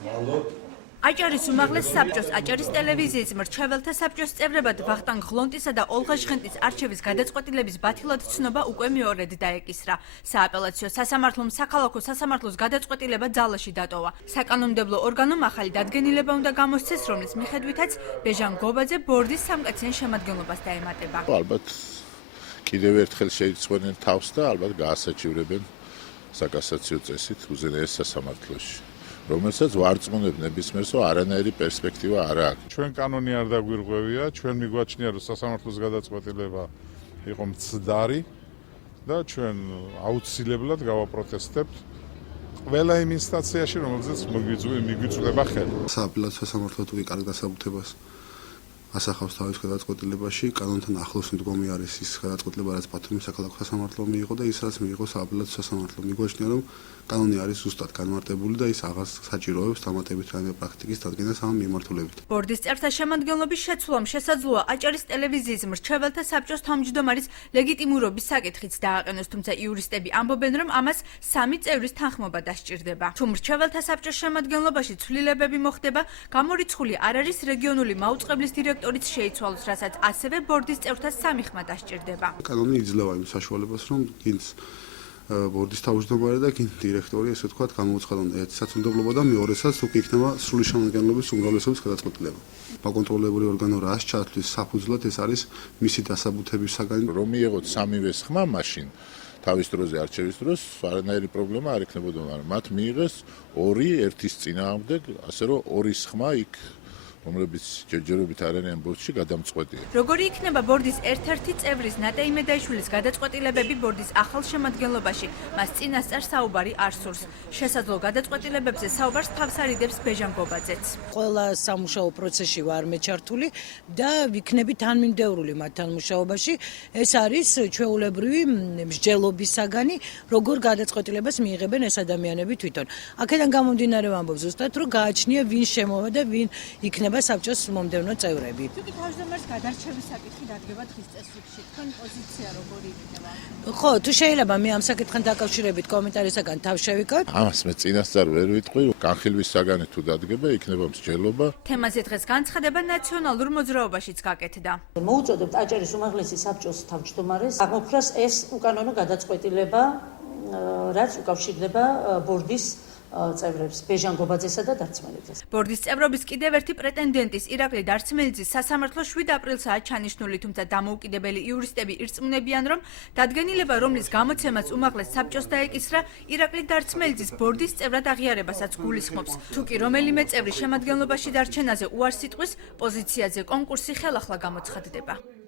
აჭარის უმაღლეს საბჭოს აჭარის ტელევიზიის მრჩეველთა საბჭოს წევრებად ვახტანგ ღლონტისა და ოლღა ჟღენტის არჩევის გადაწყვეტილების ბათილად ცნობა უკვე მეორედ დაეკისრა. სააპელაციო სასამართლომ საქალაქო სასამართლოს გადაწყვეტილება ძალაში დატოვა. საკანონმდებლო ორგანომ ახალი დადგენილება უნდა გამოსცეს, რომლის მიხედვითაც ბეჟან გობაძე ბორდის სამკაციან შემადგენლობას დაემატება. ალბათ კიდევ ერთხელ შეიცვენენ თავს და ალბათ გაასაჩივრებენ საკასაციო წესით უზენაეს სასამართლოში. რომელსაც ვარწმუნებ ნებისმიერს, რომ არანაირი პერსპექტივა არ აქვს. ჩვენ კანონი არ დაგვირღვევია, ჩვენ მიგვაჩნია, რომ სასამართლოს გადაწყვეტილება იყო მცდარი და ჩვენ აუცილებლად გავაპროტესტებთ ყველა იმ ინსტანციაში, რომელზეც მიგვიწვდება ხელი. სააპელაციო სასამართლო თუ კი კარგ დასაბუთებას ასახავს თავის გადაწყვეტილებაში, კანონთან ახლოს მდგომი არის ის გადაწყვეტილება, რაც ბათუმის საქალაქო სასამართლომ მიიღო და ის რაც მიიღო სააპელაციო სასამართლომ. მიგვაჩნია, რომ კანონი არის ზუსტად განმარტებული და ის აღარ საჭიროებს დამატებით რაიმე პრაქტიკის დადგენას ამ მიმართულებით. ბორდის წევრთა შემადგენლობის შეცვლამ შესაძლოა აჭარის ტელევიზიის მრჩეველთა საბჭოს თავმჯდომარის ლეგიტიმურობის საკითხიც დააყენოს, თუმცა იურისტები ამბობენ, რომ ამას 3 წევრის თანხმობა დასჭირდება. თუ მრჩეველთა საბჭოს შემადგენლობაში ცვლილებები მოხდება, გამორიცხული არ არის რეგიონული მაუწყებლის დირექტორიც შეიცვალოს, რასაც ასევე ბორდის წევრთა 3 ხმა დასჭირდება. კანონი იძლევა იმ საშუალებას, რომ გინც ბორდის თავმჯდომარე და გინც დირექტორი, ესე ვთქვათ, გამოუცხადონ ერთ საწმუნდებლობა და მეორესაც თუ კი იქნება სრული შემადგენლობის უმრავლესობის გადაწყვეტილება. ბაკონტროლებული ორგანო რას ჩათვლის საფუძვლად ეს არის მისი დასაბუთების საგანი. რომ მიიღოთ 3-ვე ხმა მაშინ თავის დროზე არჩევის დროს არანაირი პრობლემა არ ექნებოდა, მაგრამ მათ მიიღეს 2 ერთის წინააღმდეგ, ასე რომ 2 ხმა იქ რომლებიც ჯერჯერობით არიან ბორდში გადამწყვეტია. როგორი იქნება ბორდის ერთ-ერთი წევრის ნატა იმედაიშვილის გადაწყვეტილებები ბორდის ახალ შემადგენლობაში, მას წინასწარ საუბარი არ სურს. შესაძლო გადაწყვეტილებებზე საუბარს თავს არიდებს ბეჟან გობაძეც. ყველა სამუშაო პროცესში ვარ მეჩართული და ვიქნები თანმიმდევრული მათ თანამშრომლობაში. ეს არის ჩვეულებრივი მსჯელობის საგანი, როგორ გადაწყვეტილებას მიიღებენ ეს ადამიანები თვითონ. აქედან გამომდინარე ვამბობ ზუსტად, რომ გააჩნია ვინ შემოვა და ვინ იქნება საბჭოს მომდევნო წევრები. თუკი თავმჯდომარის გადარჩევის საკითხი დადგება დღის წესრიგში, თქვენი პოზიცია როგორი იქნება? ხო, თუ შეიძლება მე ამ საკითხთან დაკავშირებით კომენტარისაგან თავს შევიკავ. ამას მე წინასწარ ვერ ვიტყვი, განხილვის საგანი თუ დადგება, იქნება მსჯელობა. თემაზე დღეს განცხადება ნაციონალურ მოძრაობაშიც გაკეთდა. მოუწოდებთ აჭარის უმაღლესი საბჭოს თავმჯდომარეს აღმოფხვრას ეს უკანონო გადაწყვეტილება, რაც უკავშირდება ბორდის წევრებს ბეჟან გობაძესა და დარცმელიძეს. ბორდის წევრობის კიდევ ერთი პრეტენდენტის ირაკლი დარცმელიძის სასამართლო 7 აპრილსაა ჩანიშნული, თუმცა დამოუკიდებელი იურისტები ირწმუნებიან, რომ დადგენილება, რომლის გამოცემაც უმაღლეს საბჭოს დაეკისრა, ირაკლი დარცმელიძის ბორდის წევრად აღიარებასაც გულისხმობს. თუკი რომელიმე წევრი შემადგენლობაში დარჩენაზე უარს იტყვის, პოზიციაზე კონკურსი ხელახლა გამოცხადდება.